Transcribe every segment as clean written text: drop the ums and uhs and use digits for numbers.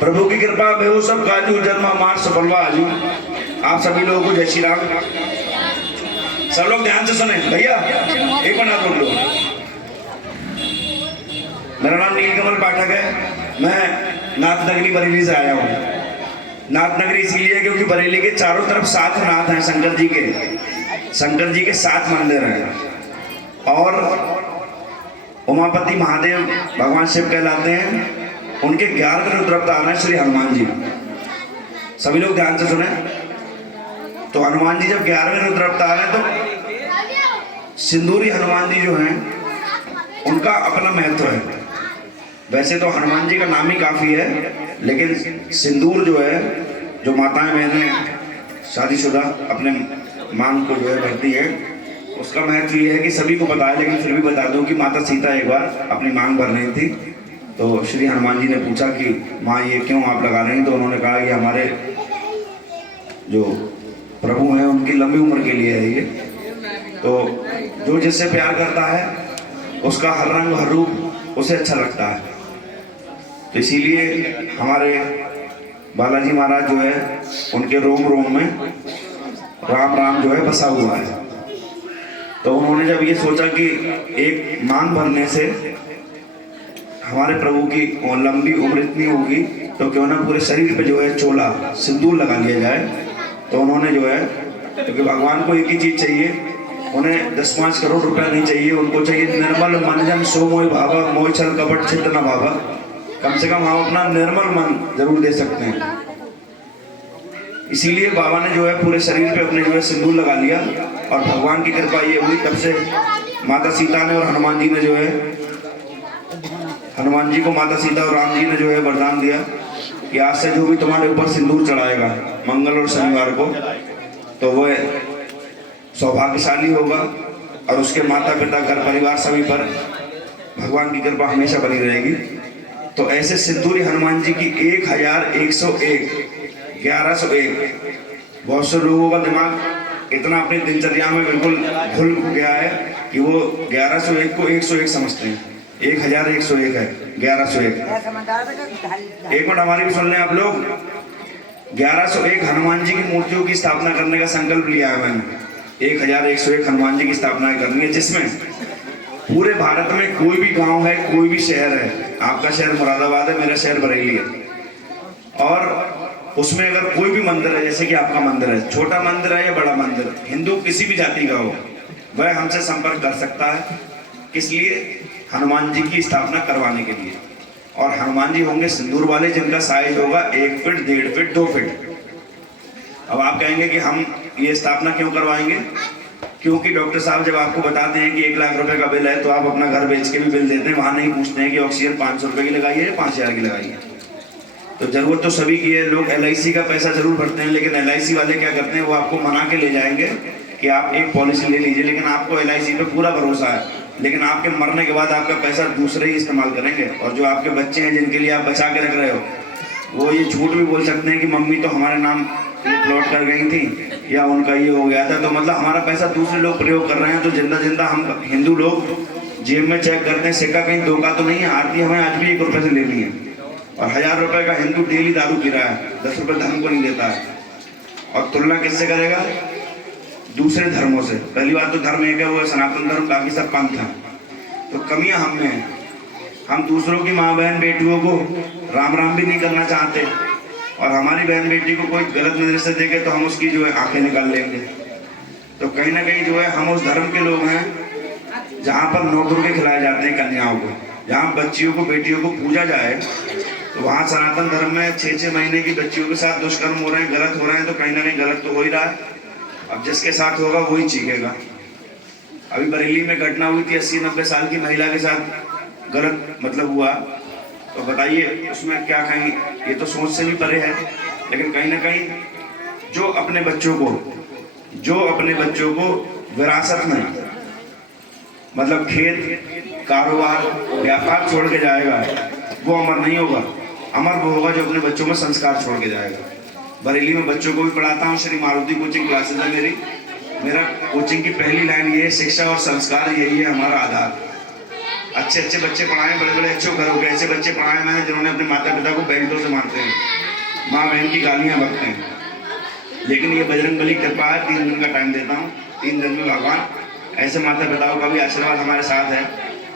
प्रभु की कृपा बेहो सब काजू जन्म मार सफलवा आजू। आप सभी लोगों को जय श्री राम। सब लोग ध्यान से सुने भैया, एक मिनट रोक लो। मेरा नाम नीलकमल पाठक है। मैं नाथ नगरी बरेली से आया हूँ। नाथ नगरी इसीलिए क्योंकि बरेली के चारों तरफ 7 नाथ हैं शंकर जी के 7 मंदिर हैं और उमापति महादेव भगवान शिव कहलाते हैं। उनके 11 रुद्र अवतार हैं श्री हनुमान जी। सभी लोग ध्यान से सुने। तो हनुमान जी जब 11वें रुद्र अवतार हैं तो सिंदूरी हनुमान जी जो हैं उनका अपना महत्व है। वैसे तो हनुमान जी का नाम ही काफ़ी है, लेकिन सिंदूर जो है, जो माताएं बहनें शादीशुदा अपने मांग को जो है भरती है, उसका महत्व ये है कि सभी को पता है, लेकिन फिर भी बता दूं कि माता सीता एक बार अपनी मांग भर रही थी तो श्री हनुमान जी ने पूछा कि माँ ये क्यों आप लगा रही हैं? तो उन्होंने कहा कि हमारे जो प्रभु हैं उनकी लंबी उम्र के लिए है ये। तो जो जिससे प्यार करता है उसका हर रंग हर रूप उसे अच्छा लगता है। तो इसीलिए हमारे बालाजी महाराज जो है उनके रोम रोम में राम राम जो है बसा हुआ है। तो उन्होंने जब ये सोचा कि एक मांग भरने से हमारे प्रभु की लंबी उम्र इतनी होगी तो क्यों ना पूरे शरीर पे जो है चोला सिंदूर लगा लिया जाए। तो उन्होंने जो है, क्योंकि भगवान को एक ही चीज़ चाहिए, उन्हें 10-5 करोड़ रुपया नहीं चाहिए, उनको चाहिए निर्मल मन जन सो मोहि भावा मोहि छल कपट चित्त न भावा। कम से कम हम अपना निर्मल मन जरूर दे सकते हैं। इसीलिए बाबा ने जो है पूरे शरीर पे अपने जो है सिंदूर लगा लिया और भगवान की कृपा ये हुई। तब से माता सीता ने और हनुमान जी ने जो है, हनुमान जी को माता सीता और राम जी ने जो है वरदान दिया कि आज से जो भी तुम्हारे ऊपर सिंदूर चढ़ाएगा मंगल और शनिवार को तो वह सौभाग्यशाली होगा और उसके माता पिता घर परिवार सभी पर भगवान की कृपा हमेशा बनी रहेगी। तो ऐसे सिंदूरी हनुमान जी की 1101 बहुत से लोगों का दिमाग इतना अपनी दिनचर्या में बिल्कुल भूल गया है कि वो 1101 को 101 समझते हैं। 1101 है 1101। एक मिनट हमारी भी सुन लें आप लोग। 1101 हनुमान जी की मूर्तियों की स्थापना करने का संकल्प लिया है मैंने। 1101 हनुमान जी की स्थापना करनी है, जिसमें पूरे भारत में कोई भी गांव है, कोई भी शहर है, आपका शहर मुरादाबाद है, मेरा शहर बरेली है, और उसमें अगर कोई भी मंदिर है, जैसे कि आपका मंदिर है, छोटा मंदिर है या बड़ा मंदिर, हिंदू किसी भी जाति का हो, वह हमसे संपर्क कर सकता है। किस लिए? हनुमान जी की स्थापना करवाने के लिए। और हनुमान जी होंगे सिंदूर वाले, जिनका साइज होगा 1 फीट 1.5 फीट 2 फीट। अब आप कहेंगे कि हम ये स्थापना क्यों करवाएंगे? क्योंकि डॉक्टर साहब जब आपको बताते हैं कि 1 लाख रुपए का बिल है तो आप अपना घर बेच के भी बिल देते हैं। वहाँ नहीं पूछते हैं कि ऑक्सीजन 500 रुपये की लगाइए या 5000 की लगाइए। तो जरूरत तो सभी की है। लोग LIC का पैसा जरूर भरते हैं, लेकिन LIC वाले क्या करते हैं, वो आपको मना के ले जाएंगे कि आप एक पॉलिसी ले लीजिए, लेकिन आपको LIC पे पूरा भरोसा है, लेकिन आपके मरने के बाद आपका पैसा दूसरे ही इस्तेमाल करेंगे। और जो आपके बच्चे हैं जिनके लिए आप बचा के रख रहे हो, वो ये झूठ भी बोल सकते हैं कि मम्मी तो हमारे नाम ये प्लॉट कर गई थी या उनका ये हो गया था। तो मतलब हमारा पैसा दूसरे लोग प्रयोग कर रहे हैं। तो जिंदा हम हिंदू लोग जेब में चेक करते हैं, सिक्का कहीं धोखा तो नहीं है। आरती हमें आज भी 1 रुपये से लेनी है, और 1000 रुपये का हिंदू डेली दारू पी रहा है, 10 रुपये धर्म को नहीं देता है। और तुलना किससे करेगा? दूसरे धर्मों से। पहली बात तो धर्म एक है, वो है सनातन धर्म, बाकी सब पंथ हैं। तो कमियां हम में हैं। हम दूसरों की माँ बहन बेटियों को राम राम भी नहीं करना चाहते, और हमारी बहन बेटी को कोई गलत नजर से देखे तो हम उसकी जो है आंखें निकाल लेंगे। तो कहीं ना कहीं जो है हम उस धर्म के लोग हैं जहाँ पर 9 दुर्गे खिलाए जाते हैं कन्याओं को, जहाँ बच्चियों को बेटियों को पूजा जाए। तो वहाँ सनातन धर्म में 6-6 महीने की बच्चियों के साथ दुष्कर्म हो रहे हैं, गलत हो रहे हैं। तो कहीं ना कहीं गलत तो हो ही रहा है। अब जिसके साथ होगा वही चीखेगा। अभी बरेली में घटना हुई थी, 80-90 साल की महिला के साथ गलत मतलब हुआ। तो बताइए उसमें क्या कहीं, ये तो सोच से भी परे है। लेकिन कहीं ना कहीं जो अपने बच्चों को विरासत में मतलब खेत कारोबार व्यापार छोड़ के जाएगा, वो अमर नहीं होगा। अमर वो होगा जो अपने बच्चों में संस्कार छोड़ के जाएगा। बरेली में बच्चों को भी पढ़ाता हूँ, श्री मारुति कोचिंग क्लासेस है मेरा कोचिंग की पहली लाइन ये है, शिक्षा और संस्कार, यही है हमारा आधार। अच्छे अच्छे बच्चे पढ़ाए, बड़े बड़े अच्छे घरों के ऐसे बच्चे पढ़ाए मैंने जिन्होंने अपने माता पिता को बैंडों से मारते हैं, माँ बहन की गालियाँ बकते हैं। लेकिन ये बजरंग बली कृपा है, 3 दिन का टाइम देता हूँ, 3 दिन में भगवान ऐसे माता पिताओं का भी आशीर्वाद हमारे साथ है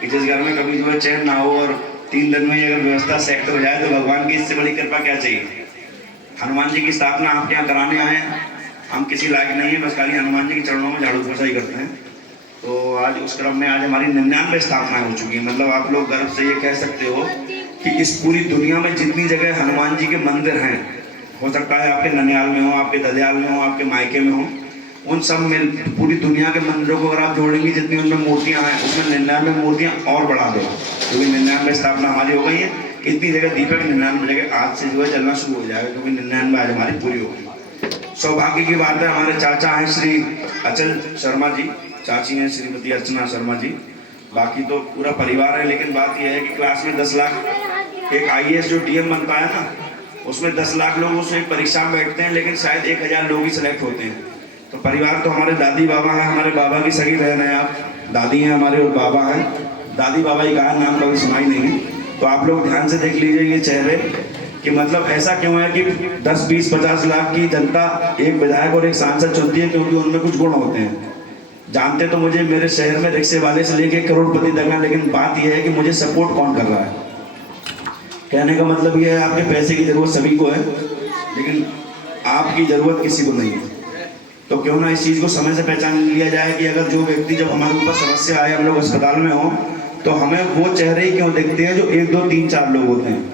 कि जिस घर में कभी जो है चैन ना हो और 3 दिन में अगर व्यवस्था सेट हो जाए तो भगवान की इससे बड़ी कृपा क्या चाहिए। हनुमान जी की स्थापना आपके यहाँ कराने आए हैं, हम किसी लायक नहीं है, बस खाली हनुमान जी के चरणों में झाड़ू पोछा ही करते हैं। तो आज उस क्रम में आज हमारी 99 स्थापनाएं हो चुकी हैं। मतलब आप लोग गर्व से ये कह सकते हो कि इस पूरी दुनिया में जितनी जगह हनुमान जी के मंदिर हैं, हो सकता है आपके ननियाल में हो, आपके ददियाल में हो, आपके मायके में हो, उन सब में पूरी दुनिया के मंदिरों को अगर आप जोड़ेंगे जितनी उनमें मूर्तियाँ हैं उसमें 99 मूर्तियाँ और बढ़ा दो, क्योंकि 99 स्थापना हमारी हो गई है। इतनी जगह दीपक 99 जगह आज से जो है जलना शुरू हो जाएगा, क्योंकि 99 आज हमारी पूरी हो गई। सौभाग्य की बात है, हमारे चाचा हैं श्री अचल शर्मा जी, चाची हैं श्रीमती अर्चना शर्मा जी, बाकी तो पूरा परिवार है। लेकिन बात यह है कि क्लास में 10 लाख, एक IAS जो DM बनता है ना, उसमें 10 लाख लोग उस एक परीक्षा में बैठते हैं, लेकिन शायद 1000 लोग ही सिलेक्ट होते हैं। तो परिवार तो हमारे दादी बाबा हैं, हमारे बाबा की सगी बहन है, आप दादी हैं हमारे और बाबा हैं। दादी बाबा ही कहा, नाम कभी सुनाई नहीं। तो आप लोग ध्यान से देख लीजिए ये चेहरे कि मतलब ऐसा क्यों है कि 10, 20, 50 लाख की जनता एक विधायक और एक सांसद चुनती है, क्योंकि उनमें कुछ गुण होते हैं। जानते तो मुझे मेरे शहर में रिक्शे वाले से लेके करोड़पति तक है, लेकिन बात यह है कि मुझे सपोर्ट कौन कर रहा है। कहने का मतलब ये है आपके पैसे की जरूरत सभी को है, लेकिन आपकी जरूरत किसी को नहीं है। तो क्यों ना इस चीज़ को समय से पहचान लिया जाए कि अगर जो व्यक्ति जब हमारे ऊपर समस्या आए, हम लोग अस्पताल में हो, तो हमें वो चेहरे ही क्यों दिखते हैं जो 1, 2, 3, 4 लोग होते हैं।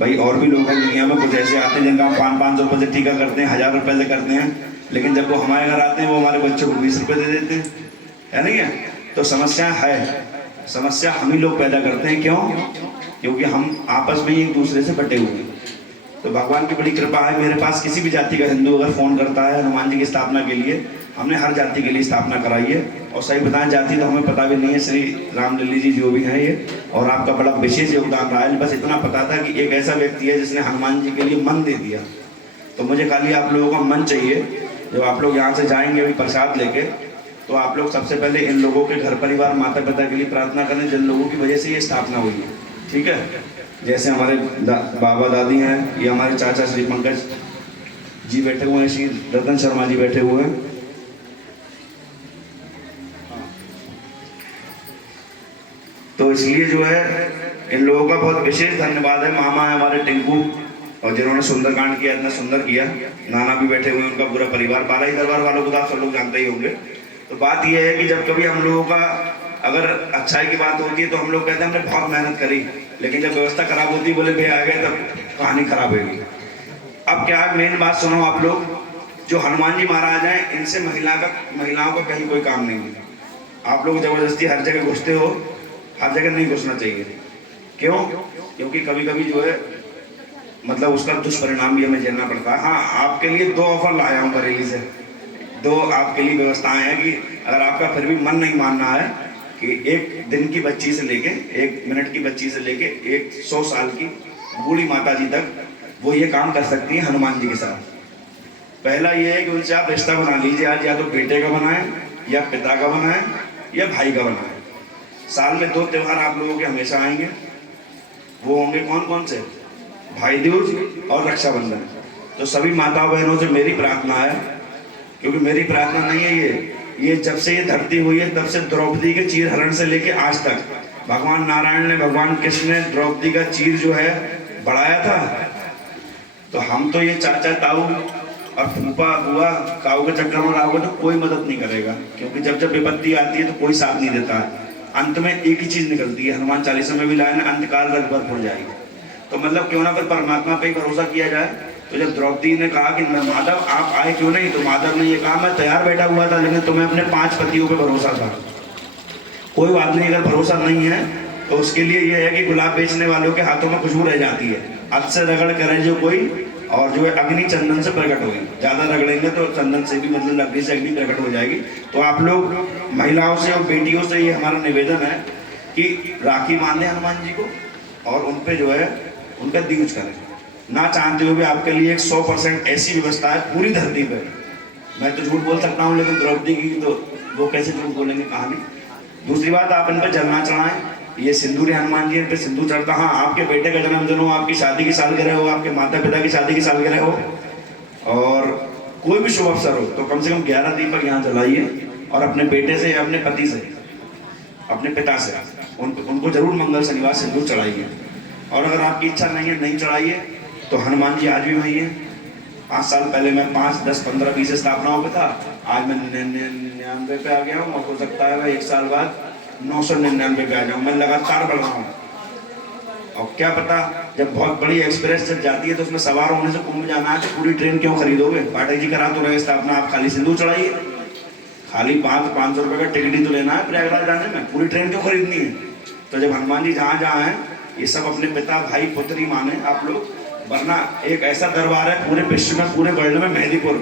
भाई और भी लोग हैं दुनिया में, कुछ ऐसे आते हैं जिनका हम 500 रुपये से टीका करते हैं, 1000 रुपये से करते हैं, लेकिन जब वो हमारे घर आते हैं वो हमारे बच्चों को 20 रुपये दे देते हैं, है नहीं है। तो समस्या है, समस्या हम ही लोग पैदा करते हैं। क्यों? क्योंकि हम आपस में ही एक दूसरे से बटे हुए हैं। तो भगवान की बड़ी कृपा है, मेरे पास किसी भी जाति का हिंदू अगर फ़ोन करता है हनुमान जी की स्थापना के लिए, हमने हर जाति के लिए स्थापना कराई है। और सही बताएं जाति तो हमें पता भी नहीं है, श्री रामलली जी जो भी हैं ये, और आपका बड़ा विशेष योगदान रहा है। बस इतना पता था कि एक ऐसा व्यक्ति है जिसने हनुमान जी के लिए मन दे दिया। तो मुझे खाली आप लोगों का मन चाहिए। जब आप लोग यहाँ से जाएंगे अभी प्रसाद लेके, तो आप लोग सबसे पहले इन लोगों के घर परिवार माता पिता के लिए प्रार्थना करें जिन लोगों की वजह से ये स्थापना हुई है, ठीक है। जैसे हमारे बाबा दादी हैं, ये हमारे चाचा श्री पंकज जी बैठे हुए हैं, श्री रतन शर्मा जी बैठे हुए हैं। तो इसलिए जो है इन लोगों का बहुत विशेष धन्यवाद है। मामा है हमारे टिंकू, और जिन्होंने सुंदरकांड किया, इतना सुंदर किया। नाना भी बैठे हुए हैं, उनका पूरा परिवार। बालाई दरबार वालों को तो आप सब लोग जानते ही होंगे। तो बात यह है कि जब कभी हम लोगों का अगर अच्छाई की बात होती है तो हम लोग कहते हैं हमने बहुत मेहनत करी, लेकिन जब व्यवस्था खराब होती है बोले भैया आ गए, तब कहानी खराब होगी। अब क्या है, मेन बात सुनो आप लोग, जो हनुमान जी महाराज हैं इनसे महिलाओं का कहीं कोई काम नहीं है। आप लोग जबरदस्ती हर जगह घुसते हो, हर जगह नहीं घुसना चाहिए। क्यों? क्योंकि कभी कभी जो है मतलब उसका दुष्परिणाम भी हमें झेलना पड़ता है। हाँ, आपके लिए 2 ऑफर लाया हूँ बरेली से, 2 आपके लिए व्यवस्थाएं हैं कि अगर आपका फिर भी मन नहीं मानना है कि 1 दिन की बच्ची से लेके 1 मिनट की बच्ची से लेके 100 साल की बूढ़ी माता जी तक वो ये काम कर सकती हैं हनुमान जी के साथ। पहला ये है कि उनसे आप रिश्ता बना लीजिए। आज या तो बेटे का बनाएं, या पिता का बनाएं, या भाई का बनाएं। साल में 2 त्यौहार आप लोगों के हमेशा आएंगे, वो होंगे कौन कौन से? भाई दूज और रक्षाबंधन। तो सभी माताओं बहनों से मेरी प्रार्थना है, क्योंकि मेरी प्रार्थना नहीं है ये जब से ये धरती हुई है तब से द्रौपदी के चीर हरण से लेके आज तक भगवान नारायण ने, भगवान कृष्ण ने द्रौपदी का चीर जो है बढ़ाया था। तो हम तो ये चाचा ताऊ और फूफा बुआ काऊ के चक्कर में रहोगे तो कोई मदद नहीं करेगा, क्योंकि जब जब विपत्ति आती है तो कोई साथ नहीं देता है। अंत में एक ही चीज निकलती है, हनुमान चालीसा में भी लाया ना, अंतकाल रघुबर फुट जाएगी। तो मतलब क्यों ना फिर परमात्मा पे ही भरोसा किया जाए। तो जब द्रौपदी ने कहा कि माधव आप आए क्यों नहीं, तो माधव ने ये कहा मैं तैयार बैठा हुआ था, लेकिन तुम्हें अपने 5 पतियों पे भरोसा था। कोई बात नहीं, अगर भरोसा नहीं है तो उसके लिए ये है कि गुलाब बेचने वालों के हाथों में खुशबू रह जाती है। अत से रगड़ करे जो कोई, और जो है अग्नि चंदन से प्रकट होगी। ज़्यादा रगड़ेंगे तो चंदन से भी मतलब लकड़ी से अग्नि प्रकट हो जाएगी। तो आप लोग महिलाओं से और बेटियों से ये हमारा निवेदन है कि राखी बांधे हनुमान जी को, और उन पर जो है उनका द्यूज करें। ना चाहते हुए भी आपके लिए 100% ऐसी व्यवस्था है पूरी धरती पर। मैं तो झूठ बोल सकता हूँ, लेकिन द्रौपदी की तो वो कैसे झूठ बोलेंगे कहानी। दूसरी बात, आप इन पर जलना चढ़ाएं। ये सिंदूर हनुमान जी पे सिंदूर चढ़ता। हाँ, आपके बेटे का जन्मदिन हो, आपकी शादी की सालगिरह हो, आपके माता पिता की शादी की सालगिरह हो, और कोई भी शुभ अवसर हो, तो कम से कम 11 दीपक यहाँ जलाइए और अपने बेटे से या अपने पति से, अपने पिता से उनको जरूर मंगल शनिवार सिंदूर चढ़ाइए। और अगर आपकी इच्छा नहीं है, नहीं चढ़ाइए, तो हनुमान जी आज भी वही है। 5 साल पहले मैं 5, 10, 15, 20 स्थापनाओं पे था, आज मैं 99 पे आ गया हूँ, और हो सकता है मैं 1 साल बाद 999 पे आ जाऊँ। मैं लगातार बढ़ रहा हूँ। और क्या पता, जब बहुत बड़ी एक्सप्रेस जब जाती है तो उसमें सवार होने से कुंभ जाना है, तो पूरी ट्रेन क्यों खरीदोगे? पाठक जी करा तो रहे स्थापना, आप खाली सिंदूर चढ़ाइए। खाली 500 रुपये का टिकट ही तो लेना है प्रयागराज जाने में, पूरी ट्रेन क्यों खरीदनी है? तो जब हनुमान जी जहाँ जहाँ हैं, ये सब अपने पिता भाई पुत्र ही माने आप लोग। वरना एक ऐसा दरबार है पूरे विश्व में, पूरे वर्ल्ड में, मेहंदीपुर,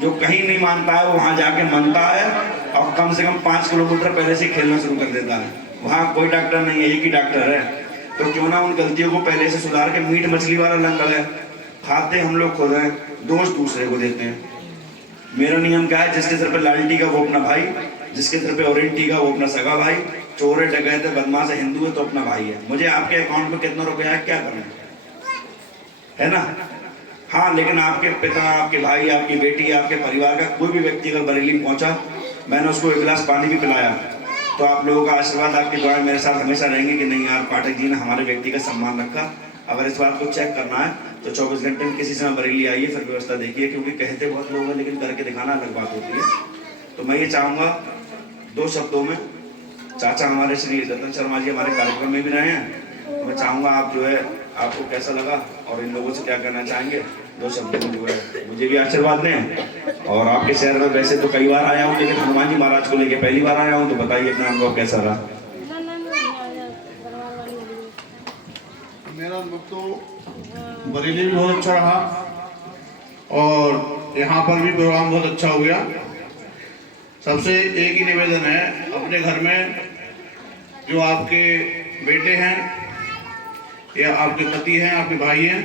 जो कहीं नहीं मानता है वो वहाँ जाके मानता है, और कम से कम 5 किलोमीटर पहले से खेलना शुरू कर देता है। वहाँ कोई डॉक्टर नहीं है, एक ही डॉक्टर है। तो क्यों ना उन गलतियों को पहले से सुधार के, मीट मछली वाला लंगर है, खाते हम लोग खुद हैं, दोष दूसरे को देते हैं। मेरा नियम क्या है? जिसके सिर पे लाल टीका वो अपना भाई, जिसके सिर पे ऑरेंज टीका वो अपना सगा भाई, चोर है, डकैत है, बदमाश है, हिंदू है तो अपना भाई है। मुझे आपके अकाउंट में कितना रुपया है क्या करना है ना? हाँ, लेकिन आपके पिता, आपके भाई, आपकी बेटी, आपके परिवार का कोई भी व्यक्ति अगर बरेली पहुंचा, मैंने उसको 1 गिलास पानी भी पिलाया, तो आप लोगों का आशीर्वाद, आपकी दुआएं मेरे साथ हमेशा रहेंगे कि नहीं यार, पाठक जी ने हमारे व्यक्ति का सम्मान रखा। अगर इस बात को चेक करना है तो 24 घंटे में किसी समय बरेली आइए, फिर व्यवस्था देखिए, क्योंकि कहते बहुत लोग हैं लेकिन करके दिखाना अलग बात होती है। तो मैं ये चाहूँगा 2 शब्दों में, चाचा हमारे श्री रतन शर्मा जी हमारे कार्यक्रम में भी रहे हैं, तो मैं चाहूँगा आप जो है, आपको कैसा लगा और इन लोगों से क्या कहना चाहेंगे, 2 शब्दों में जो है मुझे भी आशीर्वाद दें। और आपके शहर में वैसे तो कई बार आया हूँ, लेकिन हनुमान जी महाराज को लेके पहली बार आया हूँ, तो बताइए अपना अनुभव कैसा रहा? मेरा अनुभव तो बरेली भी बहुत अच्छा रहा, और यहाँ पर भी प्रोग्राम बहुत अच्छा हो गया। सबसे एक ही निवेदन है, अपने घर में जो आपके बेटे हैं या आपके पति हैं, आपके भाई हैं,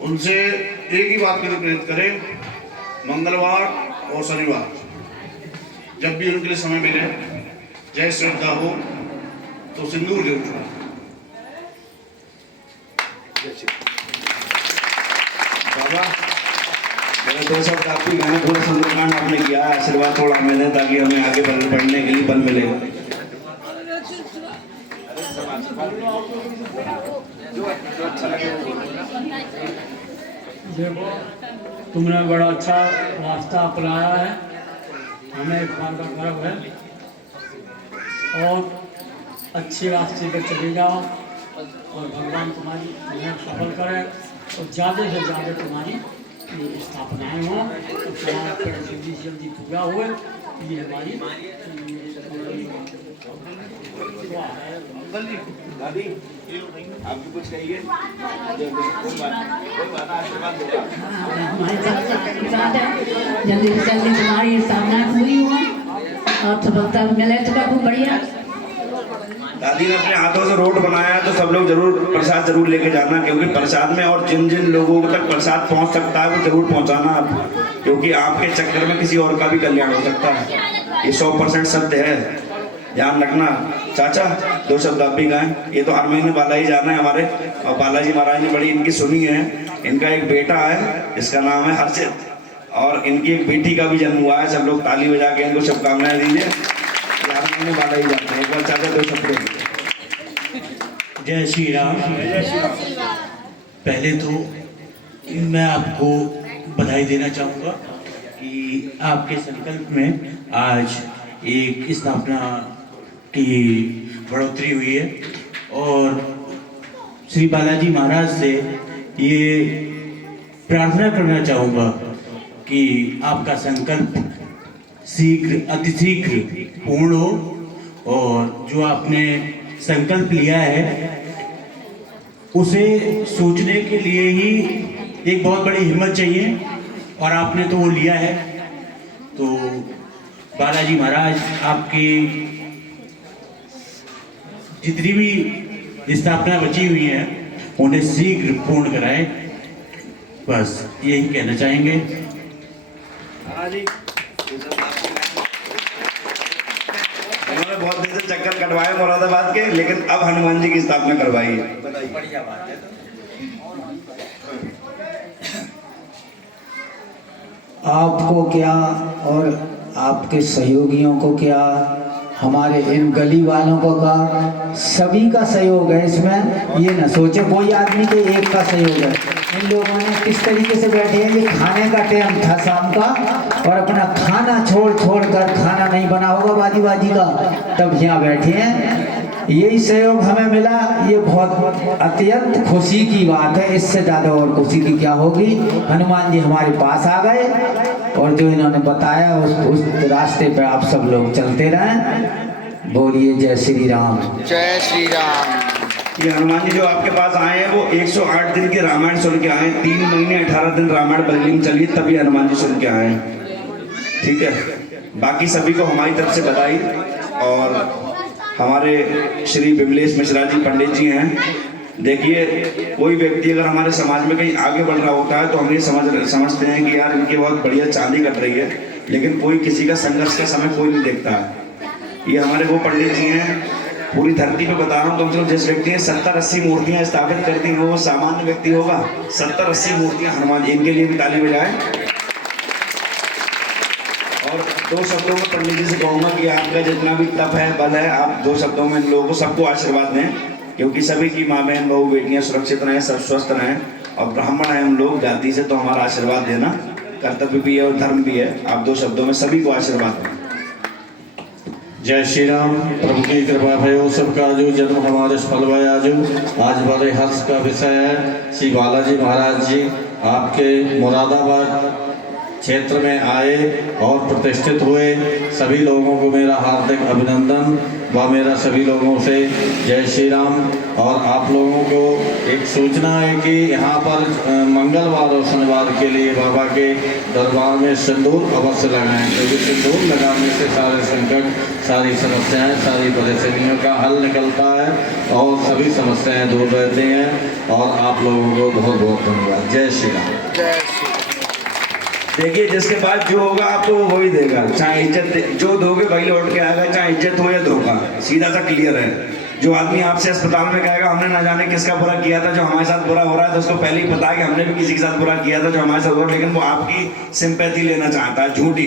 उनसे एक ही बात के लिए प्रेरित करें, मंगलवार और शनिवार जब भी उनके लिए समय मिले, जय श्रद्धा हो तो सिंदूर जरूर चढ़ाएं। बाबा, मेरा 2 शब्द आपकी, मैंने पूरा सुंदरकांड आपने किया, आशीर्वाद थोड़ा मिले ताकि हमें आगे बढ़ने के लिए बल मिले। देखो, तुमने बड़ा अच्छा रास्ता अपनाया है, हमें इस बात का गर्व है, और अच्छे रास्ते पर चले जाओ, और भगवान तुम्हारी तुम्हें सफल करे, और ज़्यादा से ज़्यादा तुम्हारी स्थापनाएँ हों, और तुम्हारा जल्दी से जल्दी पूरा हुए, ये हमारी दादी, आप भी कुछ कहिए। जल्दी से जल्दी तुम्हारी स्थापना पूरी हो और सफलता मिले तो खूब बढ़िया। दादी ने अपने हाथों से रोड बनाया है, तो सब लोग जरूर प्रसाद जरूर लेके जाना, क्योंकि प्रसाद में, और जिन जिन लोगों तक प्रसाद पहुंच सकता है वो जरूर पहुंचाना आप, क्योंकि आपके चक्कर में किसी और का भी कल्याण हो सकता है। ये 100% सत्य है, ध्यान रखना। चाचा, 2 शब्द आप भी गाएं। ये तो हर महीने बालाजी जाना है हमारे, और बालाजी महाराज ने बड़ी इनकी सुनी है। इनका एक बेटा है जिसका नाम है हर्षित, और इनकी एक बेटी का भी जन्म हुआ है। सब लोग ताली बजा के इनको शुभकामनाएं दीजिए। हर महीने बालाजी जाते हैं। एक बार चाचा 2 शब्द। जय श्री राम। पहले तो मैं आपको बधाई देना चाहूँगा कि आपके संकल्प में आज एक स्थापना की बढ़ोतरी हुई है, और श्री बालाजी महाराज से ये प्रार्थना करना चाहूँगा कि आपका संकल्प अतिशीघ्र पूर्ण हो, और जो आपने संकल्प लिया है उसे सोचने के लिए ही एक बहुत बड़ी हिम्मत चाहिए, और आपने तो वो लिया है। तो बालाजी महाराज आपकी जितनी भी स्थापना बची हुई है उन्हें शीघ्र पूर्ण कराएं, बस यही कहना चाहेंगे। बहुत देर से चक्कर कटवाए मुरादाबाद के, लेकिन अब हनुमान जी की स्थापना करवाई है। बढ़िया बात है। आपको क्या और आपके सहयोगियों को क्या, हमारे इन गली वालों को का, सभी का सहयोग है इसमें। ये ना सोचे कोई आदमी के एक का सहयोग है। इन लोगों ने किस तरीके से बैठे हैं, ये खाने का टाइम था शाम का और अपना खाना छोड़ कर, खाना नहीं बना होगा बाजी का, तब यहाँ बैठे हैं। यही सहयोग हमें मिला, ये बहुत अत्यंत खुशी की बात है। इससे ज़्यादा और खुशी की क्या होगी। हनुमान जी हमारे पास आ गए और जो इन्होंने बताया उस रास्ते पे आप सब लोग चलते रहें। बोलिए जय श्री राम। जय श्री राम। ये हनुमान जी जो आपके पास आए हैं वो 108 दिन के रामायण सुन के आए। 3 महीने 18 दिन रामायण बदली में चली, तभी हनुमान जी सुन के आए। ठीक है, बाकी सभी को हमारी तरफ से बधाई। और हमारे श्री विमलेश मिश्रा जी पंडित जी हैं। देखिए, कोई व्यक्ति अगर हमारे समाज में कहीं आगे बढ़ रहा होता है तो हम ये समझते हैं कि यार इनकी बहुत बढ़िया चांदी कट रही है, लेकिन कोई किसी का संघर्ष का समय कोई नहीं देखता है। ये हमारे वो पंडित जी हैं, पूरी धरती पे बता रहा हूँ, कम से कम जिस व्यक्ति ने 70-80 मूर्तियाँ स्थापित कर दी वो सामान्य व्यक्ति होगा। 70-80 मूर्तियाँ हनुमान जी, इनके लिए भी ताली बजाएं। और 2 शब्दों में पंडित जी से कहूँगा कि आपका जितना भी तप है, बल है, आप 2 शब्दों में इन लोगों को सबको आशीर्वाद दें, क्योंकि सभी की माँ बहन बहू बेटियाँ सुरक्षित रहें, सब स्वस्थ रहें। और ब्राह्मण हैं हम लोग जाति से, तो हमारा आशीर्वाद देना कर्तव्य भी है और धर्म भी है। आप 2 शब्दों में सभी को आशीर्वाद दें। जय श्री राम। प्रभु की कृपा भयो सबका जो जन्म हमारे सफल भया जो। आज बड़े हर्ष का विषय है, श्री बालाजी महाराज जी आपके मुरादाबाद क्षेत्र में आए और प्रतिष्ठित हुए। सभी लोगों को मेरा हार्दिक अभिनंदन व मेरा सभी लोगों से जय श्री राम। और आप लोगों को एक सूचना है कि यहाँ पर मंगलवार और शनिवार के लिए बाबा के दरबार में सिंदूर अवश्य लगाएं, क्योंकि सिंदूर लगाने से सारे संकट, सारी समस्याएं, सारी परेशानियों का हल निकलता है और सभी समस्याएं दूर रहती हैं। और आप लोगों को बहुत बहुत धन्यवाद। जय श्री राम। जय श्री राम। देखिए, जिसके पास जो होगा आपको वो ही देगा। चाहे इज्जत जो दोगे वही लौट के आएगा, चाहे इज्जत हो या धोखा। सीधा सा क्लियर है। जो आदमी आपसे अस्पताल में कहेगा हमने ना जाने किसका बुरा किया था, जो हमारे साथ बुरा हो रहा है, तो उसको पहले ही पता है कि हमने भी किसी के साथ बुरा किया था जो हमारे साथ हुआ, लेकिन वो आपकी सिंपैथी लेना चाहता है, झूठी।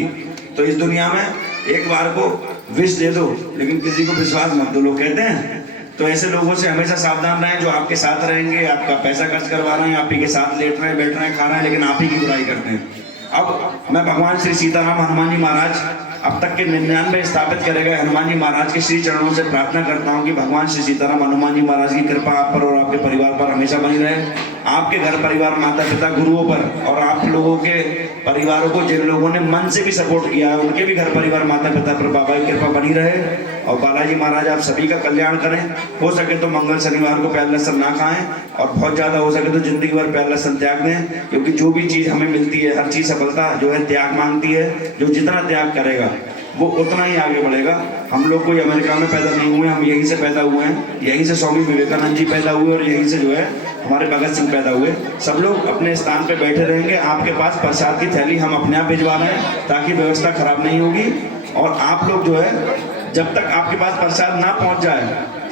तो इस दुनिया में एक बार को विष दे दो, लेकिन किसी को विश्वास मत दो, लोग कहते हैं। तो ऐसे लोगों से हमेशा सावधान रहें, जो आपके साथ रहेंगे, आपका पैसा खर्च करवा रहे हैं, आप ही के साथ लेट रहे हैं, बैठ रहे हैं, खा रहे हैं, लेकिन आप ही की बुराई करते हैं। अब मैं भगवान श्री सीताराम हनुमान जी महाराज अब तक के 99 स्थापित करे गए हनुमान जी महाराज के श्री चरणों से प्रार्थना करता हूँ कि भगवान श्री सीताराम हनुमान जी महाराज की कृपा आप पर और आपके परिवार पर हमेशा बनी रहे। आपके घर परिवार, माता पिता, गुरुओं पर और आप लोगों के परिवारों को जिन लोगों ने मन से भी सपोर्ट किया है उनके भी घर परिवार, माता पिता पर बाबा की कृपा बनी रहे। और बालाजी महाराज आप सभी का कल्याण करें। हो सके तो मंगल शनिवार को प्याज लहसुन ना खाएं, और बहुत ज़्यादा हो सके तो जिंदगी भर प्याज लहसुन त्याग दें, क्योंकि जो भी चीज़ हमें मिलती है, हर चीज़ सफलता जो है त्याग मांगती है। जो जितना त्याग करेगा वो उतना ही आगे बढ़ेगा। हम लोग कोई अमेरिका में पैदा नहीं हुए, हम यहीं से पैदा हुए हैं, यहीं से स्वामी विवेकानंद जी पैदा हुए और यहीं से जो है हमारे भगत सिंह पैदा हुए। सब लोग अपने स्थान पे बैठे रहेंगे। आपके पास प्रसाद की थैली हम अपने आप भिजवा रहे हैं ताकि व्यवस्था खराब नहीं होगी। और आप लोग जो है जब तक आपके पास प्रसाद ना पहुंच जाए,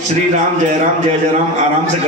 श्री राम जय राम जय जय राम आराम से